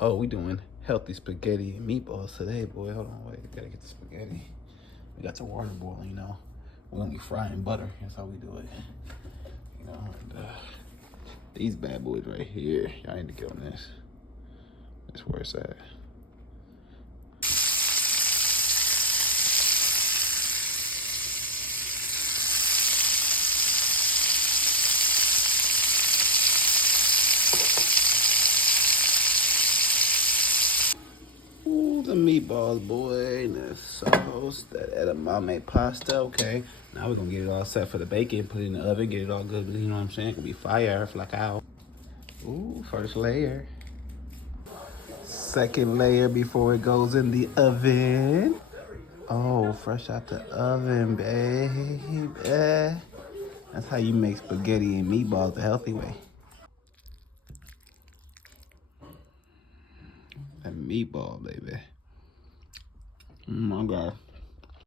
Oh, we doing healthy spaghetti and meatballs today, boy. Hold on, wait. Gotta get the spaghetti. We got the water boiling, you know. We're gonna be frying butter. That's how we do it. You know, and, these bad boys right here. Y'all need to get on this. That's where it's at. Ooh, the meatballs, boy, and the sauce, that edamame pasta, okay. Now we're gonna get it all set for the bacon, put it in the oven, get it all good, you know what I'm saying? It's gonna be fire, flacao. Ooh, first layer. Second layer before it goes in the oven. Oh, fresh out the oven, baby. That's how you make spaghetti and meatballs the healthy way. That meatball, baby. Oh my God.